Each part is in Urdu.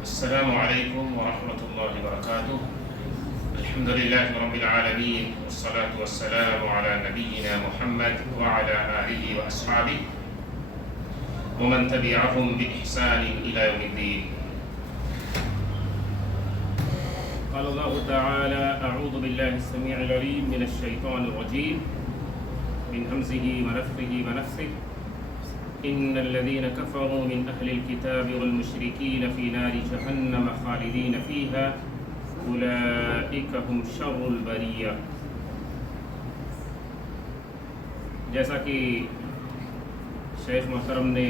السلام عليكم ورحمة الله وبركاته. الحمد لله رب العالمين والصلاة والسلام على نبينا محمد وعلى آله وأصحابه ومن تبعهم بإحسان إلى يوم الدين. قال الله تعالى: أعوذ بالله السميع العليم من الشيطان الرجيم من همزه ونفخه ونفثه. إن الذين كفروا من أهل الكتاب والمشركين في نار جهنم خالدين فيها أولئك هم شر البرية. جیسا کہ شیخ محترم نے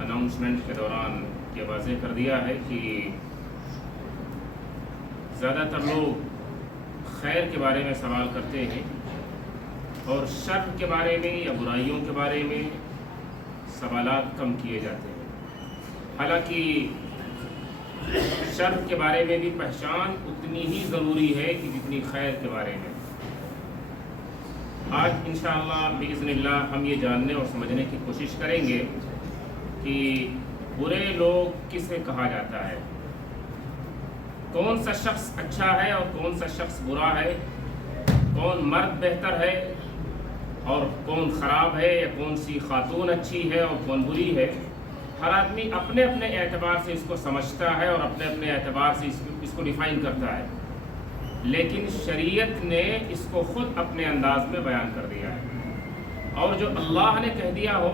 اناؤنسمنٹ کے دوران یہ واضح کر دیا ہے کہ زیادہ تر لوگ خیر کے بارے میں سوال کرتے ہیں اور شر کے بارے میں یا برائیوں کے بارے میں سوالات کم کیے جاتے ہیں. حالانکہ شر کے بارے میں بھی پہچان اتنی ہی ضروری ہے کہ جتنی خیر کے بارے میں. آج انشاءاللہ بإذن اللہ ہم یہ جاننے اور سمجھنے کی کوشش کریں گے کہ برے لوگ کسے کہا جاتا ہے، کون سا شخص اچھا ہے اور کون سا شخص برا ہے، کون مرد بہتر ہے اور کون خراب ہے، یا کون سی خاتون اچھی ہے اور کون بری ہے. ہر آدمی اپنے اپنے اعتبار سے اس کو سمجھتا ہے اور اپنے اپنے اعتبار سے اس کو ڈیفائن کرتا ہے، لیکن شریعت نے اس کو خود اپنے انداز میں بیان کر دیا ہے. اور جو اللہ نے کہہ دیا ہو،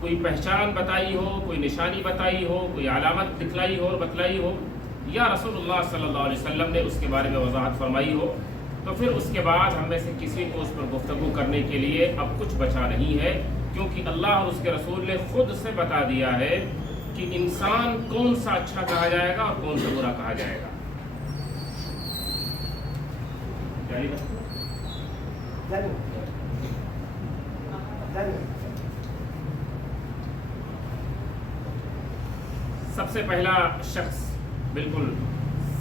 کوئی پہچان بتائی ہو، کوئی نشانی بتائی ہو، کوئی علامت دکھلائی ہو اور بتلائی ہو، یا رسول اللہ صلی اللہ علیہ وسلم نے اس کے بارے میں وضاحت فرمائی ہو، تو پھر اس کے بعد ہم میں سے کسی کو اس پر گفتگو کرنے کے لیے اب کچھ بچا نہیں ہے، کیونکہ اللہ اور اس کے رسول نے خود سے بتا دیا ہے کہ انسان کون سا اچھا کہا جائے گا اور کون سا برا کہا جائے گا. سب سے پہلا شخص بالکل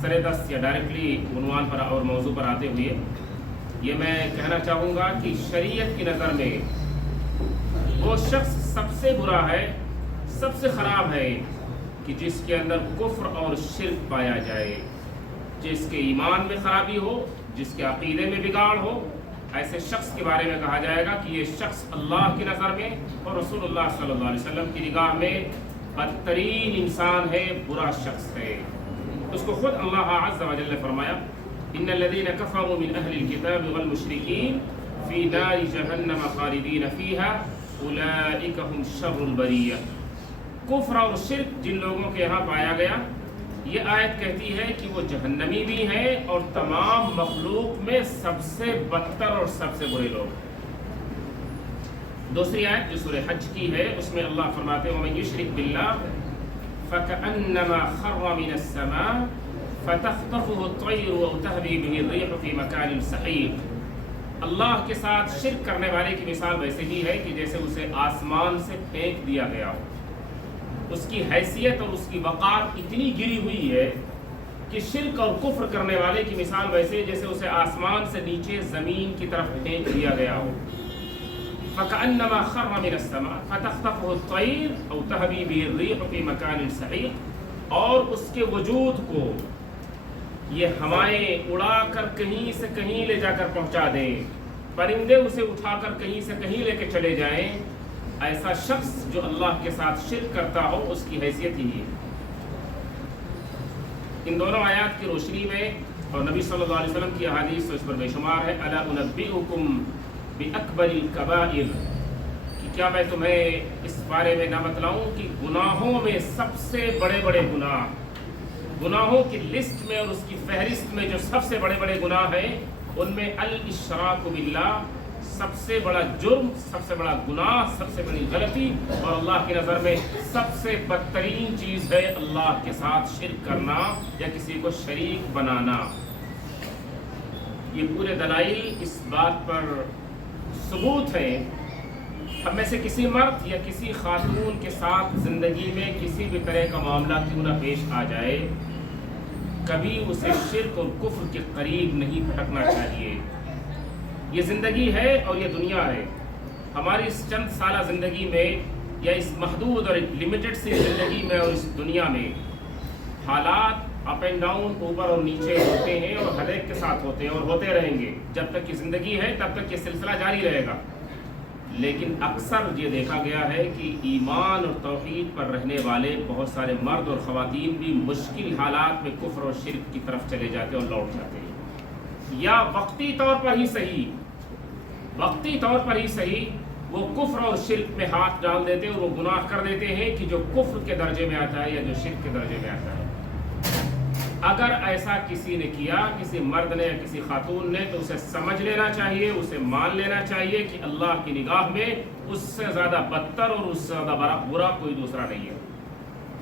سر دست یا ڈائریکٹلی عنوان پر اور موضوع پر آتے ہوئے یہ میں کہنا چاہوں گا کہ شریعت کی نظر میں وہ شخص سب سے برا ہے، سب سے خراب ہے کہ جس کے اندر کفر اور شرک پایا جائے، جس کے ایمان میں خرابی ہو، جس کے عقیدے میں بگاڑ ہو. ایسے شخص کے بارے میں کہا جائے گا کہ یہ شخص اللہ کی نظر میں اور رسول اللہ صلی اللہ علیہ وسلم کی نگاہ میں بدترین انسان ہے، برا شخص ہے. اس کو خود اللہ عز و جل نے فرمایا: ان الذين كفروا من اهل الكتاب والمشركين في نار جهنم خالدين فيها اولئك هم شر البرية. کفر اور شرک جن لوگوں کے یہاں پایا گیا، یہ آیت کہتی ہے کہ وہ جہنمی بھی ہیں اور تمام مخلوق میں سب سے بدتر اور سب سے برے لوگ. دوسری آیت جو سورہ حج کی ہے اس میں اللہ فرماتے ہیں: وَمَن يُشْرِكْ بِاللَّهِ فَكَأَنَّمَا خَرَّ مِنَ السَّمَاءِ فَتَخْطَفُهُ الطَّيْرُ أَوْ تَهْوِي بِهِ الرِّيحُ فِي مَكَانٍ سَحِيقٍ. اللہ کے ساتھ شرک کرنے والے کی مثال ویسے ہی ہے کہ جیسے اسے آسمان سے پھینک دیا گیا ہو. اس کی حیثیت اور اس کی وقار اتنی گری ہوئی ہے کہ شرک اور کفر کرنے والے کی مثال ویسے جیسے اسے آسمان سے نیچے زمین کی طرف پھینک دیا گیا ہو. فَكَأَنَّمَا خَرَّ مِنَ السَّمَاءِ فَتَخْطَفُهُ الطَّيْرُ أَوْ تَهْوِي بِهِ الرِّيحُ فِي مَكَانٍ سَحِيقٍ. اور اس کے وجود کو یہ ہوائیں اڑا کر کہیں سے کہیں لے جا کر پہنچا دیں، پرندے اسے اٹھا کر کہیں سے کہیں لے کے چلے جائیں. ایسا شخص جو اللہ کے ساتھ شرک کرتا ہو اس کی حیثیت ہی ہے. ان دونوں آیات کی روشنی میں اور نبی صلی اللہ علیہ وسلم کی احادیث تو اس پر بے شمار ہے. الا انبئکم باکبر الکبائر، کہ کیا میں تمہیں اس بارے میں نہ بتلاؤں کہ گناہوں میں سب سے بڑے بڑے گناہ، گناہوں کی لسٹ میں اور اس کی فہرست میں جو سب سے بڑے بڑے گناہ ہیں ان میں الاشراک باللہ سب سے بڑا جرم، سب سے بڑا گناہ، سب سے بڑی غلطی اور اللہ کی نظر میں سب سے بدترین چیز ہے اللہ کے ساتھ شرک کرنا یا کسی کو شریک بنانا. یہ پورے دلائل اس بات پر ثبوت ہیں. ہم میں سے کسی مرد یا کسی خاتون کے ساتھ زندگی میں کسی بھی طرح کا معاملہ کیوں نہ پیش آ جائے، کبھی اسے شرک اور کفر کے قریب نہیں پھٹکنا چاہیے. یہ زندگی ہے اور یہ دنیا ہے. ہماری اس چند سالہ زندگی میں یا اس محدود اور لمیٹڈ سی زندگی میں اور اس دنیا میں حالات اپ اینڈ ڈاؤن، اوپر اور نیچے ہوتے ہیں اور ہر ایک کے ساتھ ہوتے ہیں اور ہوتے رہیں گے. جب تک کہ زندگی ہے تب تک یہ سلسلہ جاری رہے گا. لیکن اکثر یہ دیکھا گیا ہے کہ ایمان اور توحید پر رہنے والے بہت سارے مرد اور خواتین بھی مشکل حالات میں کفر اور شرک کی طرف چلے جاتے اور لوٹ جاتے ہیں. یا وقتی طور پر ہی صحیح وہ کفر اور شرک میں ہاتھ ڈال دیتے ہیں اور وہ گناہ کر دیتے ہیں کہ جو کفر کے درجے میں آتا ہے یا جو شرک کے درجے میں آتا ہے. اگر ایسا کسی نے کیا، کسی مرد نے یا کسی خاتون نے، تو اسے سمجھ لینا چاہیے، اسے مان لینا چاہیے کہ اللہ کی نگاہ میں اس سے زیادہ بدتر اور اس سے زیادہ برا کوئی دوسرا نہیں ہے.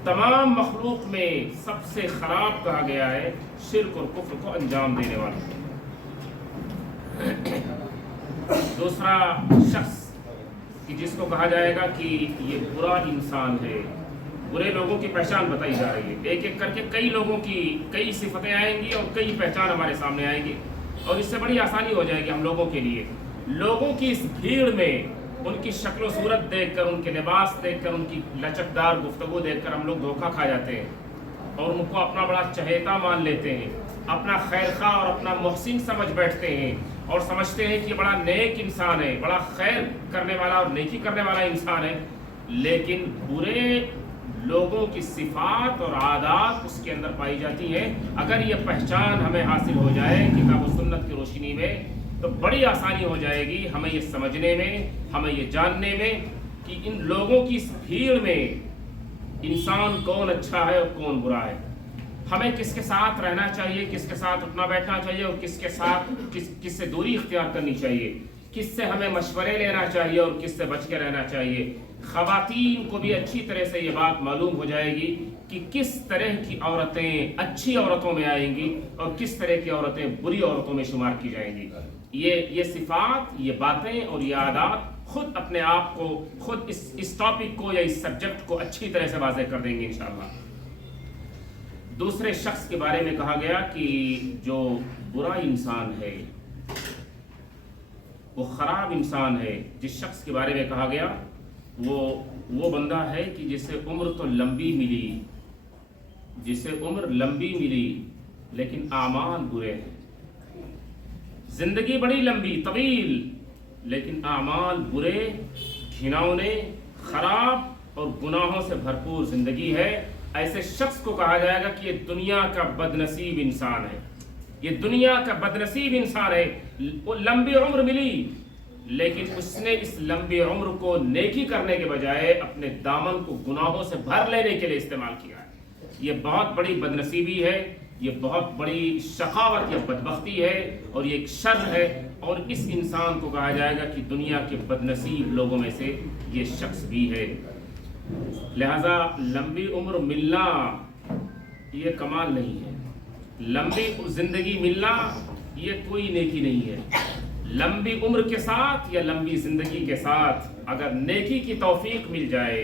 تمام مخلوق میں سب سے خراب کہا گیا ہے شرک اور کفر کو انجام دینے والا. دوسرا شخص کہ جس کو کہا جائے گا کہ یہ برا انسان ہے، برے لوگوں کی پہچان بتائی جا رہی ہے. ایک ایک کر کے کئی لوگوں کی کئی صفتیں آئیں گی اور کئی پہچان ہمارے سامنے آئیں گی، اور اس سے بڑی آسانی ہو جائے گی ہم لوگوں کے لیے. لوگوں کی اس بھیڑ میں ان کی شکل و صورت دیکھ کر، ان کے لباس دیکھ کر، ان کی لچکدار گفتگو دیکھ کر ہم لوگ دھوکہ کھا جاتے ہیں اور ان کو اپنا بڑا چہیتا مان لیتے ہیں، اپنا خیر خواہ اور اپنا محسن سمجھ بیٹھتے ہیں اور سمجھتے ہیں کہ یہ بڑا نیک انسان ہے، بڑا خیر کرنے والا اور نیکی کرنے والا انسان ہے. لیکن برے لوگوں کی صفات اور عادات اس کے اندر پائی جاتی ہیں. اگر یہ پہچان ہمیں حاصل ہو جائے کتاب و سنت کی روشنی میں تو بڑی آسانی ہو جائے گی ہمیں یہ سمجھنے میں، ہمیں یہ جاننے میں کہ ان لوگوں کی اس بھیڑ میں انسان کون اچھا ہے اور کون برا ہے. ہمیں کس کے ساتھ رہنا چاہیے، کس کے ساتھ اٹھنا بیٹھنا چاہیے اور کس کے ساتھ کس سے دوری اختیار کرنی چاہیے، کس سے ہمیں مشورے لینا چاہیے اور کس سے بچ کے رہنا چاہیے. خواتین کو بھی اچھی طرح سے یہ بات معلوم ہو جائے گی کہ کس طرح کی عورتیں اچھی عورتوں میں آئیں گی اور کس طرح کی عورتیں بری عورتوں میں شمار کی جائیں گی. یہ صفات، یہ باتیں اور یہ عادات خود اپنے آپ کو، خود اس ٹاپک کو یا اس سبجیکٹ کو اچھی طرح سے واضح کر دیں گے انشاءاللہ. دوسرے شخص کے بارے میں کہا گیا کہ جو برا انسان ہے، وہ خراب انسان ہے. جس شخص کے بارے میں کہا گیا وہ بندہ ہے کہ جسے عمر تو لمبی ملی لیکن اعمال برے ہیں. زندگی بڑی لمبی طویل لیکن اعمال برے، گھناؤنے، خراب اور گناہوں سے بھرپور زندگی ہے. ایسے شخص کو کہا جائے گا کہ یہ دنیا کا بدنصیب انسان ہے. یہ دنیا کا بدنصیب انسان ہے. وہ لمبی عمر ملی لیکن اس نے اس لمبی عمر کو نیکی کرنے کے بجائے اپنے دامن کو گناہوں سے بھر لینے کے لیے استعمال کیا ہے. یہ بہت بڑی بدنصیبی ہے، یہ بہت بڑی شقاوت یا بدبختی ہے اور یہ ایک شر ہے. اور اس انسان کو کہا جائے گا کہ دنیا کے بدنصیب لوگوں میں سے یہ شخص بھی ہے. لہذا لمبی عمر ملنا یہ کمال نہیں ہے. لمبی زندگی ملنا یہ کوئی نیکی نہیں ہے. لمبی عمر کے ساتھ یا لمبی زندگی کے ساتھ اگر نیکی کی توفیق مل جائے،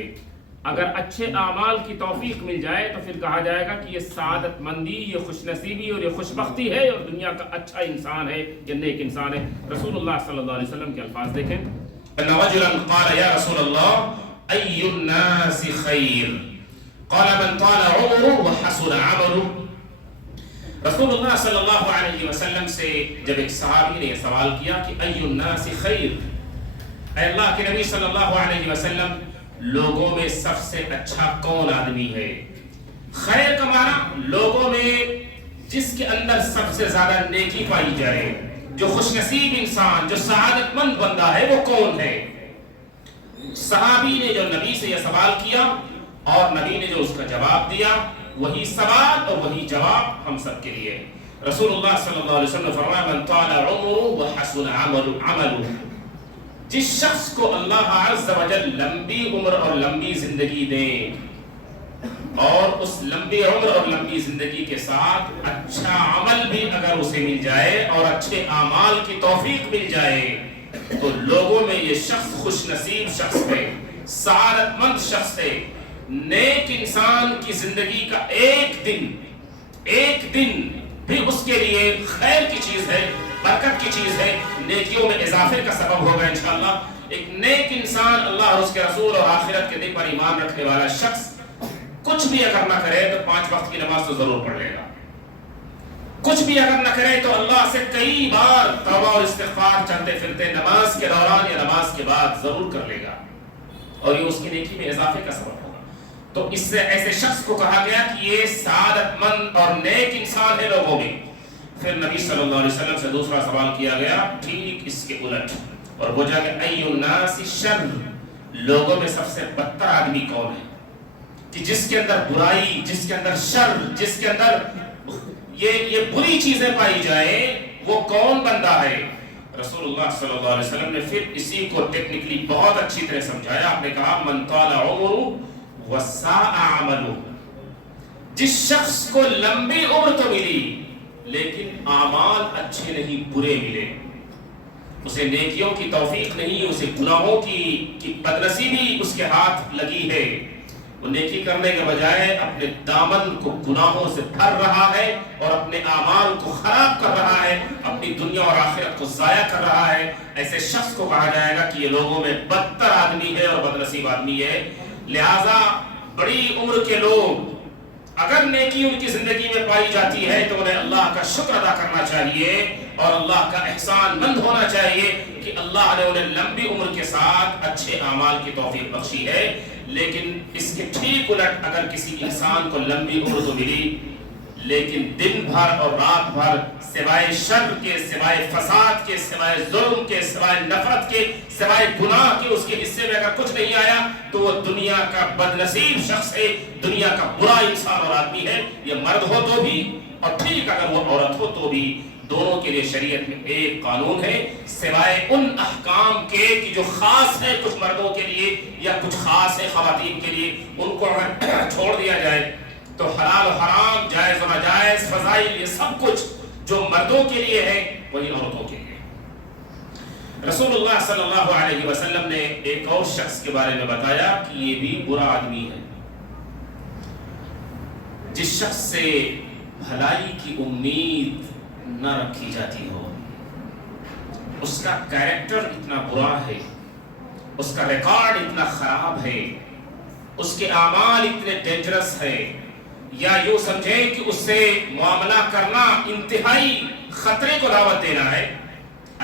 اگر اچھے اعمال کی توفیق مل جائے تو پھر کہا جائے گا کہ یہ سعادت مندی، یہ خوش نصیبی اور یہ خوش بختی ہے اور دنیا کا اچھا انسان ہے، یہ نیک انسان ہے. رسول اللہ صلی اللہ علیہ وسلم کے الفاظ دیکھیں. ان رجلا قال یا رسول اللہ ای الناس خیر قال من طال عمره وحسن عمله. رسول اللہ صلی اللہ علیہ وسلم سے جب ایک صحابی نے یہ سوال کیا کہ ای الناس خیر، اے اللہ کے نبی صلی اللہ علیہ وسلم لوگوں میں سب سے اچھا کون آدمی ہے؟ خیر کا معنی لوگوں میں جس کے اندر سب سے زیادہ نیکی پائی جائے، جو خوش نصیب انسان، جو سعادت مند بندہ ہے وہ کون ہے؟ صحابی نے جو نبی سے یہ سوال کیا اور نبی نے جو اس کا جواب دیا، وہی سوال اور وہی جواب ہم سب کے لیے. رسول اللہ صلی اللہ علیہ وسلم فرمایا من طال عمره وحسن عمله. جس شخص کو اللہ عز و جل لمبی عمر اور لمبی زندگی دے اور اس لمبی عمر اور لمبی زندگی کے ساتھ اچھا عمل بھی اگر اسے مل جائے اور اچھے اعمال کی توفیق مل جائے تو لوگوں میں یہ شخص خوش نصیب شخص ہے، سعادت مند شخص ہے. نیک انسان کی زندگی کا ایک دن بھی اس کے لیے خیر کی چیز ہے، برکت کی چیز ہے، نیکیوں میں اضافے کا سبب ہوگا انشاءاللہ. ایک نیک انسان، اللہ اور اس کے رسول اور آخرت کے دن پر ایمان رکھنے والا شخص کچھ بھی اگر نہ کرے تو 5 وقت کی نماز تو ضرور پڑھ لے گا، کچھ بھی اگر نہ کرے تو اللہ سے کئی بار توبہ اور استغفار چلتے پھرتے نماز کے دوران یا نماز کے بعد ضرور کر لے گا، اور یہ اس کی نیکی میں اضافے کا سبب ہوگا۔ تو اس سے ایسے شخص کو کہا گیا کہ یہ سعادت مند اور نیک انسان ہے لوگوں میں۔ پھر نبی صلی اللہ علیہ وسلم سے دوسرا سوال کیا گیا ٹھیک اس کے الٹ، اور پوچھا کہ ای الناس شر، لوگوں میں سب سے بدتر آدمی کون ہے، کہ جس کے اندر برائی، جس کے اندر شر، جس کے اندر یہ بری چیزیں پائی جائیں، وہ کون بندہ ہے؟ رسول اللہ صلی اللہ علیہ وسلم نے پھر اسی کو ٹیکنیکلی بہت اچھی طرح سمجھایا۔ آپ نے کہا من طال عمرہ وساء عملہ، جس شخص کو لمبی عمر تو ملی لیکن اعمال اچھے نہیں، برے ملے، اسے نیکیوں کی توفیق نہیں، اسے گناہوں کی بدنصیبی اس کے ہاتھ لگی ہے، وہ نیکی کرنے کے بجائے اپنے دامن کو گناہوں سے بھر رہا ہے اور اپنے اعمال کو خراب کر رہا ہے، اپنی دنیا اور آخرت کو ضائع کر رہا ہے، ایسے شخص کو کہا جائے گا کہ یہ لوگوں میں بدتر آدمی ہے اور بدنصیب آدمی ہے۔ لہذا بڑی عمر کے لوگ اگر نیکی ان کی زندگی میں پائی جاتی ہے تو انہیں اللہ کا شکر ادا کرنا چاہیے اور اللہ کا احسان مند ہونا چاہیے کہ اللہ نے انہیں لمبی عمر کے ساتھ اچھے اعمال کی توفیق بخشی ہے۔ لیکن اس کے ٹھیک الٹ اگر کسی انسان کو لمبی عمر تو ملی لیکن دن بھر اور رات بھر سوائے شر کے، سوائے فساد کے، سوائے ظلم کے، سوائے نفرت کے، سوائے گناہ کے اس کے حصے میں اگر کچھ نہیں آیا تو وہ دنیا کا بدنصیب شخص ہے، دنیا کا برا انسان اور آدمی ہے۔ یہ مرد ہو تو بھی اور ٹھیک اگر وہ عورت ہو تو بھی، دونوں کے لیے شریعت میں ایک قانون ہے، سوائے ان احکام کے کہ جو خاص ہے کچھ مردوں کے لیے یا کچھ خاص ہے خواتین کے لیے، ان کو اگر چھوڑ دیا جائے تو حلال و حرام، جائز و ناجائز، فضائل، یہ سب کچھ جو مردوں کے لیے ہے وہی عورتوں کے لیے۔ رسول اللہ صلی اللہ علیہ وسلم نے ایک اور شخص کے بارے میں بتایا کہ یہ بھی برا آدمی ہے، جس شخص سے بھلائی کی امید نہ رکھی جاتی ہو، اس کا کیریکٹر اتنا برا ہے، اس کا ریکارڈ اتنا خراب ہے، اس کے اعمال اتنے ڈینجرس ہے، یا یوں سمجھیں کہ اس سے معاملہ کرنا انتہائی خطرے کو دعوت دینا ہے۔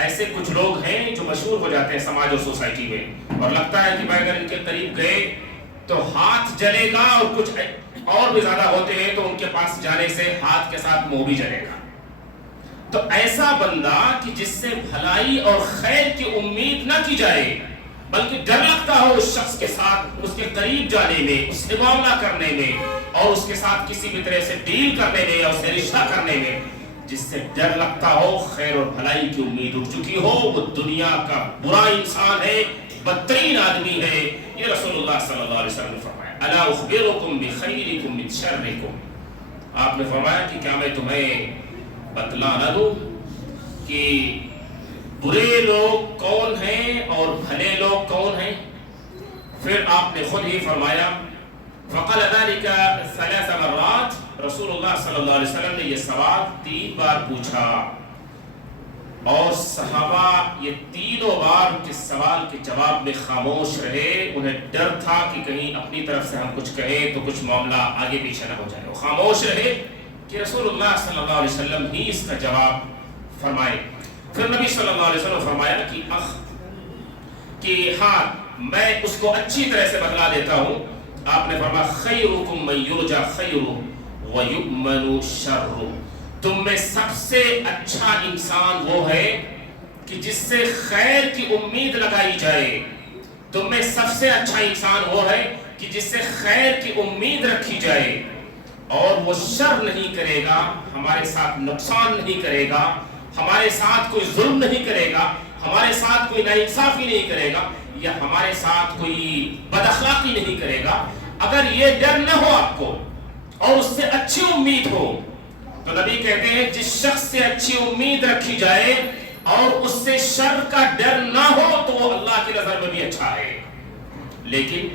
ایسے کچھ لوگ ہیں جو مشہور ہو جاتے ہیں سماج اور سوسائٹی میں، اور لگتا ہے کہ بھائی اگر ان کے قریب گئے تو ہاتھ جلے گا، اور کچھ اور بھی زیادہ ہوتے ہیں تو ان کے پاس جانے سے ہاتھ کے ساتھ منہ بھی جلے گا۔ تو ایسا بندہ کہ جس سے بھلائی اور خیر کی امید نہ کی جائے بلکہ ڈر لگتا ہو اس شخص کے ساتھ، اس کے قریب جانے میں، اس سے معاملہ کرنے میں، اور اس کے ساتھ کسی بھی طرح سے ڈیل کرنے میں یا اسے رشتہ کرنے میں، جس سے ڈر لگتا ہو، خیر اور بھلائی کی امید اٹھ چکی ہو، وہ دنیا کا برا انسان ہے، بدترین آدمی ہے۔ یہ رسول اللہ صلی اللہ علیہ وسلم نے فرمایا، الا اخبرکم بخیرکم من شرکم، آپ نے فرمایا کہ کیا میں تمہیں بتلا نہ دوں کہ برے لوگ کون ہیں اور بھلے لوگ کون ہیں؟ پھر آپ نے خود ہی فرمایا فقال ذلك 3 مرات، رسول اللہ صلی اللہ علیہ وسلم نے یہ سوال 3 بار پوچھا، اور صحابہ یہ تینوں بار کے سوال کے جواب میں خاموش رہے۔ انہیں ڈر تھا کہ کہیں اپنی طرف سے ہم کچھ کہیں تو کچھ معاملہ آگے پیچھے نہ ہو جائے، وہ خاموش رہے کہ رسول اللہ صلی اللہ علیہ وسلم ہی اس کا جواب فرمائے۔ پھر نبی صلی اللہ علیہ وسلم فرمایا کہ ہاں میں اس کو اچھی طرح سے بتلا دیتا ہوں۔ آپ نے فرمایا خیرکم من یرجى خیرہ ویؤمن شرہ، تم میں سب سے اچھا انسان وہ ہے کہ جس سے خیر کی امید لگائی جائے، تم میں سب سے اچھا انسان وہ ہے کہ جس سے خیر کی امید رکھی جائے، اور وہ شر نہیں کرے گا، ہمارے ساتھ نقصان نہیں کرے گا، ہمارے ساتھ کوئی ظلم نہیں کرے گا، ہمارے ساتھ کوئی ناانصافی نہیں کرے گا، یا ہمارے ساتھ کوئی بد اخلاقی نہیں کرے گا۔ اگر یہ ڈر نہ ہو آپ کو اور اس سے اچھی امید ہو تو نبی کہتے ہیں جس شخص سے اچھی امید رکھی جائے اور اس سے شر کا ڈر نہ ہو تو وہ اللہ کی نظر میں بھی اچھا ہے۔ لیکن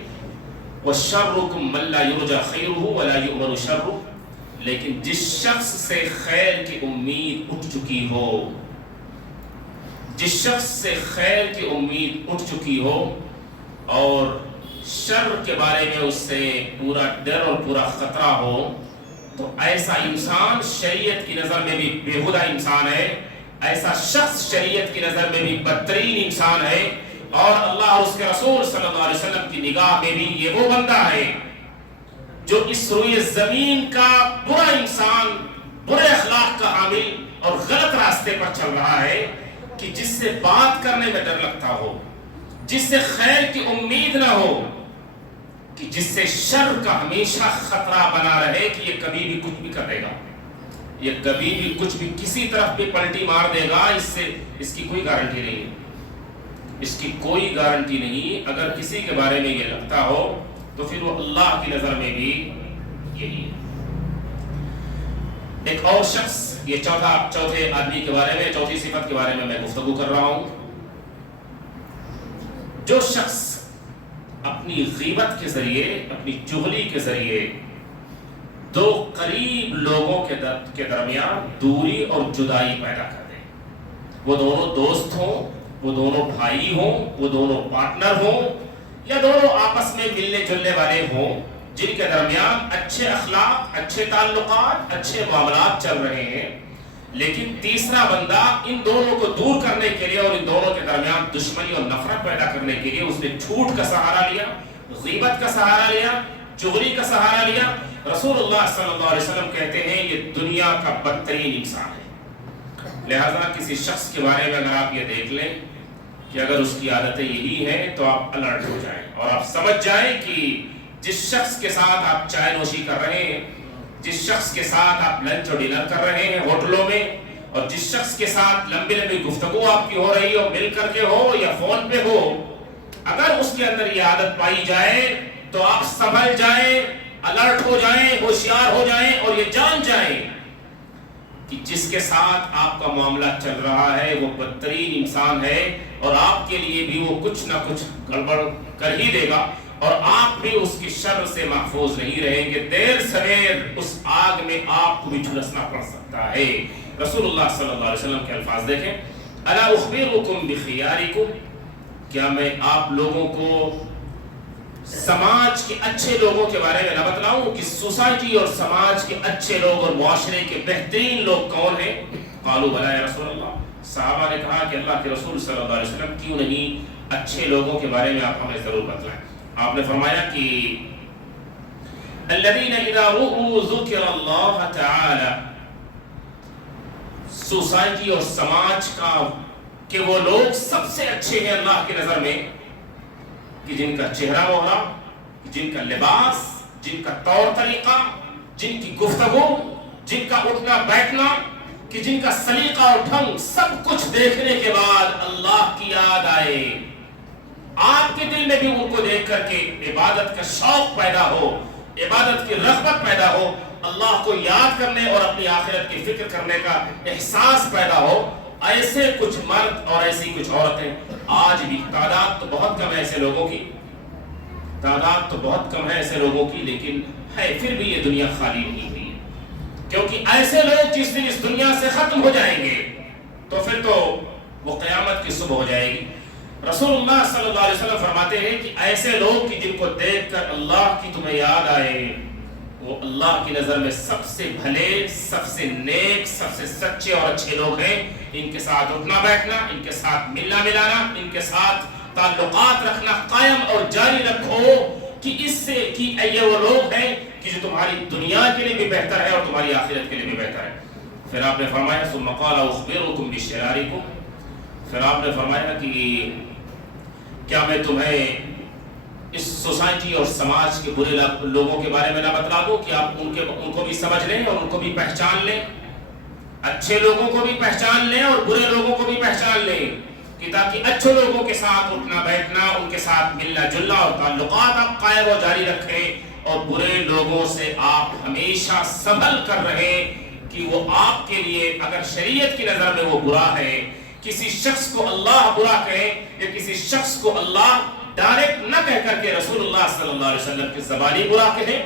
وَالشَّرُّكُمْ مَنْ لَا يُرْجَى خَيْرُهُ وَلَا يُؤْمَنُ شَرُّهُ، لیکن جس شخص سے خیر کی امید اٹھ چکی ہو، جس شخص سے خیر کی امید اٹھ چکی ہو اور شر کے بارے میں اس سے پورا ڈر اور پورا خطرہ ہو تو ایسا انسان شریعت کی نظر میں بھی بےہودہ انسان ہے، ایسا شخص شریعت کی نظر میں بھی بدترین انسان ہے، اور اللہ اور اس کے رسول صلی اللہ علیہ وسلم کی نگاہ میں بھی یہ وہ بندہ ہے جو اس روئے زمین کا برا انسان، برے اخلاق کا حامل اور غلط راستے پر چل رہا ہے، کہ جس سے بات کرنے میں ڈر لگتا ہو، جس سے خیر کی امید نہ ہو، کہ جس سے شر کا ہمیشہ خطرہ بنا رہے کہ یہ کبھی بھی کچھ بھی کر دے گا، یہ کبھی بھی کچھ بھی کسی طرف بھی پلٹی مار دے گا، اس کی کوئی گارنٹی نہیں ہے، اس کی کوئی گارنٹی نہیں۔ اگر کسی کے بارے میں یہ لگتا ہو تو پھر وہ اللہ کی نظر میں بھی یہی ہے۔ ایک اور شخص، یہ چوتھے آدمی کے بارے میں، چوتھی صفت کے بارے میں گفتگو کر رہا ہوں۔ جو شخص اپنی غیبت کے ذریعے، اپنی چغلی کے ذریعے دو قریب لوگوں کے درمیان دوری اور جدائی پیدا کر دے، وہ دونوں دوست ہوں، وہ دونوں بھائی ہوں، وہ دونوں پارٹنر ہوں، یا دونوں آپس میں ملنے جلنے والے ہوں، جن کے درمیان اچھے اخلاق، اچھے تعلقات، اچھے معاملات چل رہے ہیں، لیکن تیسرا بندہ ان دونوں کو دور کرنے کے لیے اور ان دونوں کے درمیان دشمنی اور نفرت پیدا کرنے کے لیے اس نے جھوٹ کا سہارا لیا، غیبت کا سہارا لیا، چغلی کا سہارا لیا۔ رسول اللہ صلی اللہ علیہ وسلم کہتے ہیں یہ دنیا کا بدترین انسان ہے۔ لہذا کسی شخص کے بارے میں اگر آپ یہ دیکھ لیں کہ اگر اس کی عادتیں یہی ہیں تو آپ الرٹ ہو جائیں اور آپ سمجھ جائیں کہ جس شخص کے ساتھ آپ چائے نوشی کر رہے ہیں، جس شخص کے ساتھ آپ لنچ اور ڈنر کر رہے ہیں ہوٹلوں میں، اور جس شخص کے ساتھ لمبی لمبی گفتگو آپ کی ہو رہی ہو، مل کر کے ہو یا فون پہ ہو، اگر اس کے اندر یہ عادت پائی جائے تو آپ سنبھل جائیں، الرٹ ہو جائیں، ہوشیار ہو جائیں اور یہ جان جائیں کہ جس کے ساتھ آپ کا معاملہ چل رہا ہے وہ بدترین انسان ہے، اور آپ کے لیے بھی وہ کچھ نہ کچھ گڑبڑ کر ہی دے گا، اور آپ بھی اس کی شر سے محفوظ نہیں رہیں گے۔ دیر سویر اس آگ میں آپ کو بھی جھلسنا پڑ سکتا ہے۔ رسول اللہ صلی اللہ علیہ وسلم کے الفاظ دیکھیں، الا اخبرکم بخیارکم، کیا میں آپ لوگوں کو سماج کے اچھے لوگوں کے بارے میں نہ بتلاؤں کہ سوسائٹی اور سماج کے اچھے لوگ اور معاشرے کے بہترین لوگ کون ہیں؟ قالوا بلی یا رسول اللہ، صحابہ نے کہا کہ اللہ کے رسول صلی اللہ علیہ وسلم کیوں نہیں، اچھے لوگوں کے بارے میں آپ ہمیں ضرور بتلائیں۔ آپ نے فرمایا کہ الذین اذا رؤوا ذکر اللہ تعالی، سوسائٹی اور سماج کا کہ وہ لوگ سب سے اچھے ہیں اللہ کی نظر میں، کہ جن کا چہرہ مہرا، جن کا لباس، جن کا طور طریقہ، جن کی گفتگو، جن کا اٹھنا بیٹھنا، کہ جن کا سلیقہ اور ڈھنگ سب کچھ دیکھنے کے بعد اللہ کی یاد آئے، آپ کے دل میں بھی ان کو دیکھ کر کے عبادت کا شوق پیدا ہو، عبادت کی رغبت پیدا ہو، اللہ کو یاد کرنے اور اپنی آخرت کی فکر کرنے کا احساس پیدا ہو، ایسے کچھ مرد اور ایسی کچھ عورتیں آج بھی، تعداد تو بہت کم ہے ایسے لوگوں کی، تعداد تو بہت کم ہے ایسے لوگوں کی، لیکن ہے پھر بھی یہ دنیا خالی نہیں ہوئی ہے، کیونکہ ایسے لوگ جس دن اس دنیا سے ختم ہو جائیں گے تو پھر تو وہ قیامت کی صبح ہو جائے گی۔ رسول اللہ صلی اللہ علیہ وسلم فرماتے ہیں کہ ایسے لوگ کہ جن کو دیکھ کر اللہ کی تمہیں یاد آئے، وہ اللہ کی نظر میں سب سے بھلے، سب سے نیک، سب سے سچے اور اچھے لوگ ہیں۔ ان کے ساتھ اٹھنا بیٹھنا، ان کے ساتھ ملنا ملانا، ان کے ساتھ تعلقات رکھنا قائم اور جاری رکھو، کہ اس سے کہ یہ وہ لوگ ہیں کہ جو تمہاری دنیا کے لیے بھی بہتر ہے اور تمہاری آخرت کے لیے بھی بہتر ہے۔ پھر آپ نے فرمایا ثم قال اخبرکم بشرارکم، پھر آپ نے فرمایا کہ کیا میں تمہیں اس سوسائٹی اور سماج کے برے لوگوں کے بارے میں نہ بتلا دوں کہ آپ ان کو بھی سمجھ لیں اور ان کو بھی پہچان لیں، اچھے لوگوں کو بھی پہچان لیں اور برے لوگوں کو بھی پہچان لیں، کہ تاکہ اچھے لوگوں کے ساتھ اٹھنا بیٹھنا، ان کے ساتھ ملنا جلنا اور تعلقات آپ قائم و جاری رکھیں، اور برے لوگوں سے آپ ہمیشہ سنبھل کر رہیں کہ وہ آپ کے لیے اگر شریعت کی نظر میں وہ برا ہے، کسی شخص کو اللہ برا کہے یا کسی شخص کو اللہ ڈائریکٹ نہ کہہ کر کے رسول اللہ صلی اللہ علیہ وسلم کی زبانی برا کہے،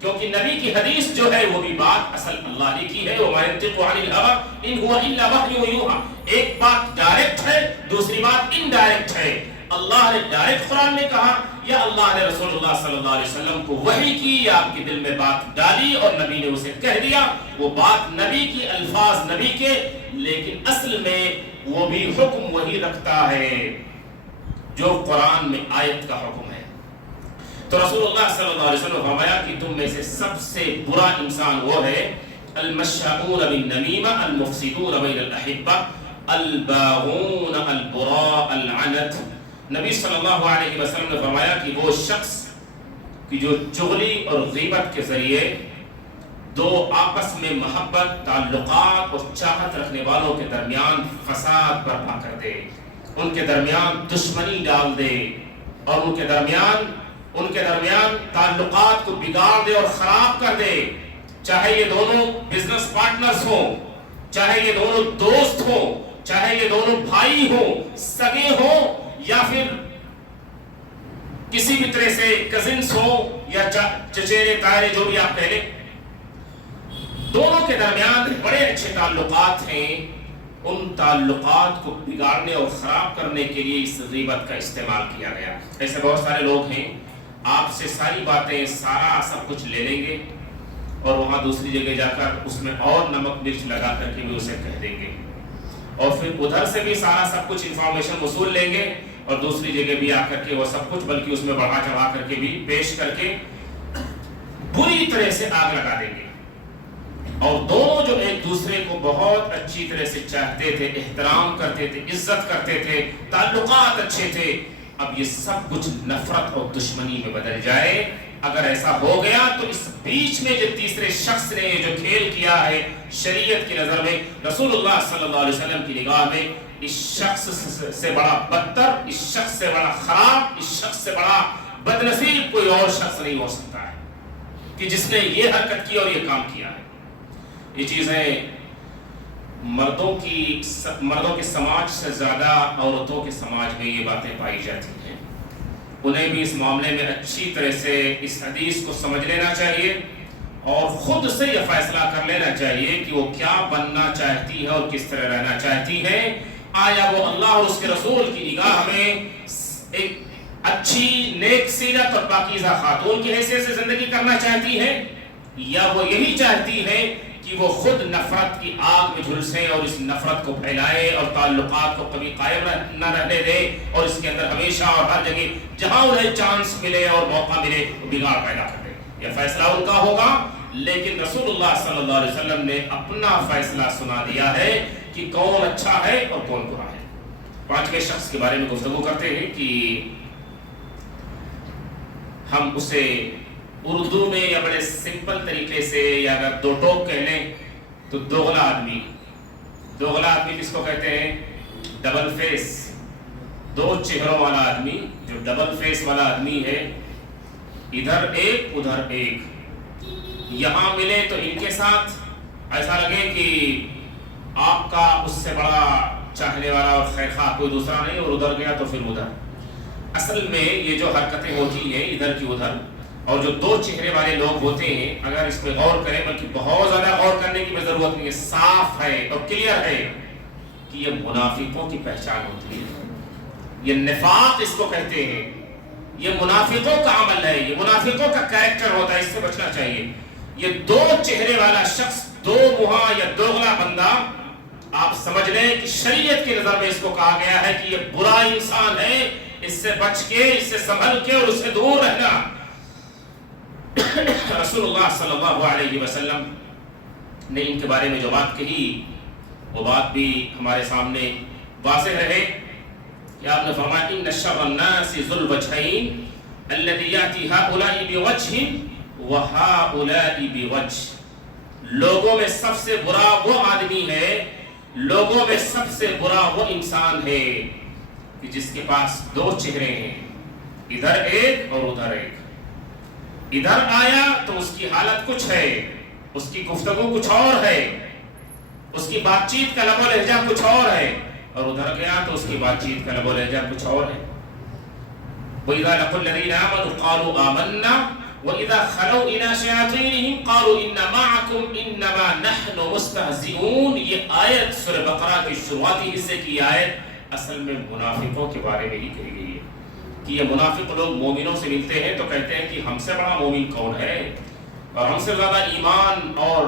کیونکہ نبی کی حدیث جو ہے وہ بھی بات اصل اللہ نے کی ہے، وَمَا يَنطِقُ عَنِ الْهَوَىٰ إِنْ هُوَ إِلَّا وَحْيٌ يُوحَىٰ، ایک بات ڈائریکٹ ہے، دوسری بات انڈائریکٹ ہے۔ اللہ نے ڈائریکٹ قرآن میں کہا یا اللہ نے رسول اللہ صلی اللہ علیہ وسلم کو وحی کی یا آپ کے دل میں بات ڈالی اور نبی نے اسے کہہ دیا؟ وہ بات نبی کی، الفاظ نبی کے، لیکن اصل میں وہ بھی حکم وہی رکھتا ہے جو قرآن میں آیت کا حکم ہے۔ تو رسول اللہ صلی اللہ علیہ وسلم نے فرمایا کہ تم میں سے سب سے برا انسان وہ ہے المشاؤون بالنمیمہ المفسدون بین الاحبہ الباغون البراء العنت۔ نبی صلی اللہ علیہ وسلم نے فرمایا کہ وہ شخص کہ جو چغلی اور غیبت کے ذریعے دو آپس میں محبت، تعلقات اور چاہت رکھنے والوں کے درمیان فساد برپا کر دے، ان کے درمیان دشمنی ڈال دے اور ان کے درمیان تعلقات کو بگاڑ دے اور خراب کر دے، چاہے یہ دونوں بزنس پارٹنرز ہوں، چاہے یہ دونوں دوست ہوں، چاہے یہ دونوں بھائی ہوں، سگے ہوں، یا پھر کسی بھی طرح سے کزنس ہوں یا چچیرے تائرے جو بھی آپ کہہ لیں، دونوں کے درمیان بڑے اچھے تعلقات ہیں، ان تعلقات کو بگاڑنے اور خراب کرنے کے لیے اس غیبت کا استعمال کیا گیا۔ ایسے بہت سارے لوگ ہیں آپ سے ساری باتیں، سارا سب کچھ لے لیں گے اور وہاں دوسری جگہ جا کر اس میں اور نمک مرچ لگا کر کے بھی اسے کہہ دیں گے، اور پھر ادھر سے بھی سارا سب کچھ انفارمیشن وصول لیں گے اور دوسری جگہ بھی آ کر کے وہ سب کچھ بلکہ اس میں بڑھا چڑھا کر کے بھی پیش کر کے بری طرح سے آگ لگا دیں گے۔ اور دونوں جو ایک دوسرے کو بہت اچھی طرح سے چاہتے تھے، احترام کرتے تھے، عزت کرتے تھے، تعلقات اچھے تھے، اب یہ سب کچھ نفرت اور دشمنی میں بدل جائے۔ اگر ایسا ہو گیا تو اس بیچ میں جو تیسرے شخص نے جو کھیل کیا ہے، شریعت کی نظر میں، رسول اللہ صلی اللہ علیہ وسلم کی نگاہ میں، اس شخص سے بڑا بدتر، اس شخص سے بڑا خراب، اس شخص سے بڑا بدنصیب کوئی اور شخص نہیں ہو سکتا ہے کہ جس نے یہ حرکت کی اور یہ کام کیا ہے۔ یہ چیزیں مردوں کے سماج سے زیادہ عورتوں کے سماج میں یہ باتیں پائی جاتی ہیں۔ انہیں بھی اس معاملے میں اچھی طرح سے اس حدیث کو سمجھ لینا چاہیے اور خود سے یہ فیصلہ کر لینا چاہیے کہ وہ کیا بننا چاہتی ہے اور کس طرح رہنا چاہتی ہے۔ آیا وہ اللہ اور اس کے رسول کی نگاہ میں ایک اچھی نیک سیرت اور پاکیزہ خاتون کی حیثیت سے زندگی کرنا چاہتی ہے، یا وہ یہی چاہتی ہے کہ وہ خود نفرت کی آگ میں جھلسے اور اس نفرت کو پھیلائے اور تعلقات کو کبھی قائم نہ رہنے دے اور اس کے اندر ہمیشہ اور ہر جگہ جہاں انہیں چانس ملے اور موقع ملے بگاڑ پیدا کر دے؟ یہ فیصلہ ان کا ہوگا، لیکن رسول اللہ صلی اللہ علیہ وسلم نے اپنا فیصلہ سنا دیا ہے کہ کون اچھا ہے اور کون برا ہے۔ پانچویں شخص کے بارے میں گفتگو کرتے ہیں کہ ہم اسے اردو میں یا بڑے سمپل طریقے سے یا اگر دو ٹوک کہہ لیں تو دوغلا آدمی۔ دوغلا آدمی کس کو کہتے ہیں؟ ڈبل فیس، دو چہروں والا آدمی۔ جو ڈبل فیس والا آدمی ہے، ادھر ایک ادھر ایک، یہاں ملے تو ان کے ساتھ ایسا لگے کہ آپ کا اس سے بڑا چاہنے والا اور خیر خواہ کوئی دوسرا نہیں، اور ادھر گیا تو پھر ادھر۔ اصل میں یہ جو حرکتیں ہوتی ہیں ادھر کی ادھر، اور جو دو چہرے والے لوگ ہوتے ہیں، اگر اس پہ غور کریں، بلکہ بہت زیادہ غور کرنے کی ضرورت نہیں ہے، صاف ہے اور کلیئر ہے کہ یہ منافقوں کی پہچان ہوتی ہے۔ یہ نفاق اس کو کہتے ہیں، یہ منافقوں کا عمل ہے، یہ منافقوں کا کریکٹر ہوتا ہے، اس سے بچنا چاہیے۔ یہ دو چہرے والا شخص، دو منہا یا دوغلا بندہ، آپ سمجھ لیں کہ شریعت کی نظر میں اس کو کہا گیا ہے کہ یہ برا انسان ہے، اس سے بچ کے، اس سے سنبھل کے اور اس سے دور رہنا۔ رسول اللہ صلی اللہ علیہ وسلم نے ان کے بارے میں جو بات کہی، وہ بات بھی ہمارے سامنے واضح رہے کہ آپ نے فرمایا ان شر الناس ذو الوجهين الذي ياتي هؤلاء بوجه وهؤلاء بوجه۔ لوگوں میں سب سے برا وہ آدمی ہے، لوگوں میں سب سے برا وہ انسان ہے کہ جس کے پاس دو چہرے ہیں، ادھر ایک اور ادھر ایک۔ ادھر آیا تو اس کی حالت کچھ ہے، اس کی گفتگو کچھ اور ہے، اس کی بات چیت کا لب و لہجہ کچھ اور ہے، اور ادھر گیا تو اس کی بات چیت کا لب و لہجہ کچھ اور ہے۔ وَإِذَا لَقُوا الَّذِينَ آمَنُوا قَالُوا آمَنَّا وَإِذَا خَلَوْا إِلَىٰ شَيَاطِينِهِمْ قَالُوا إِنَّ مَعَكُمْ إِنَّمَا نَحْنُ مُسْتَهْزِئُونَ۔ یہ آیت سورہ بقرہ کی شروعاتی حصے کی آیت اصل میں منافقوں کے بارے میں ہی کہی گئی ہے کہ یہ منافق لوگ مومنوں سے ملتے ہیں تو کہتے ہیں کہ ہم سے بڑا مومن کون ہے، اور ہم سے زیادہ ایمان اور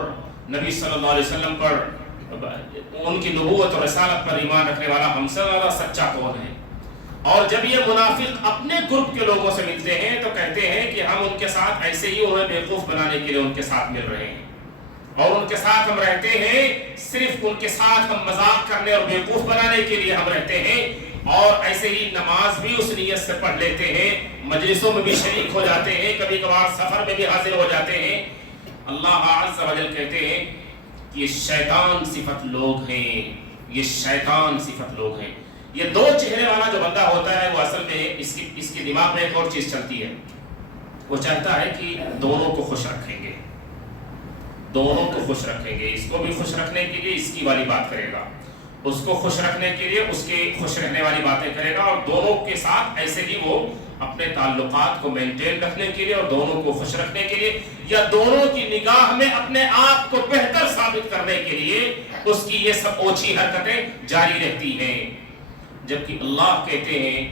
نبی صلی اللہ علیہ وسلم پر، ان کی نبوت اور رسالت پر ایمان رکھنے والا ہم سے زیادہ سچا کون ہے۔ اور جب یہ منافق اپنے گروپ کے لوگوں سے ملتے ہیں تو کہتے ہیں کہ ہم ان کے ساتھ ایسے ہی انہیں بیوقوف بنانے کے لیے ان کے ساتھ مل رہے ہیں، اور ان کے ساتھ ہم رہتے ہیں صرف ان کے ساتھ ہم مذاق کرنے اور بیوقوف بنانے کے لیے ہم رہتے ہیں، اور ایسے ہی نماز بھی اس نیت سے پڑھ لیتے ہیں، مجلسوں میں بھی شریک ہو جاتے ہیں، کبھی کبھار سفر میں بھی حاضر ہو جاتے ہیں۔ اللہ عز و جل کہتے ہیں کہ یہ شیطان صفت لوگ ہیں، یہ شیطان صفت لوگ ہیں۔ یہ دو چہرے والا جو بندہ ہوتا ہے وہ اصل میں اس کے دماغ میں ایک اور چیز چلتی ہے، وہ چاہتا ہے کہ دونوں کو خوش رکھیں گے، دونوں کو خوش رکھیں گے، اس کو بھی خوش رکھنے کے لیے اس کی والی بات کرے گا، اس کو خوش رکھنے کے لیے اس کے خوش رہنے والی باتیں کرے گا، اور دونوں کے ساتھ ایسے ہی وہ اپنے تعلقات کو مینٹین رکھنے کے لیے اور دونوں کو خوش رکھنے کے لیے یا دونوں کی نگاہ میں اپنے آپ کو بہتر ثابت کرنے کے لیے اس کی یہ سب اوچھی حرکتیں جاری رہتی ہیں۔ جبکہ اللہ کہتے ہیں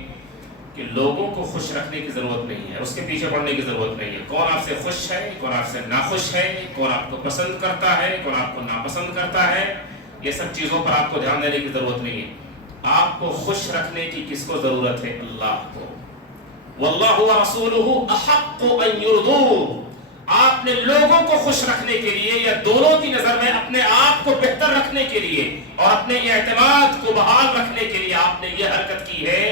کہ لوگوں کو خوش رکھنے کی ضرورت نہیں ہے، اس کے پیچھے پڑنے کی ضرورت نہیں ہے۔ کون آپ سے خوش ہے، کون آپ سے ناخوش ہے، کون آپ کو پسند کرتا ہے، کون آپ کو ناپسند کرتا ہے، یہ سب چیزوں پر آپ کو دھیان دینے کی ضرورت نہیں ہے۔ آپ کو خوش رکھنے کی کس کو ضرورت ہے؟ اللہ کو۔ واللہ ورسولہ احق ان یرضوہ۔ آپ نے لوگوں کو خوش رکھنے کے لیے یا دونوں کی نظر میں اپنے آپ کو بہتر رکھنے کے لیے اور اپنے اعتماد کو بحال رکھنے کے لیے آپ نے یہ حرکت کی ہے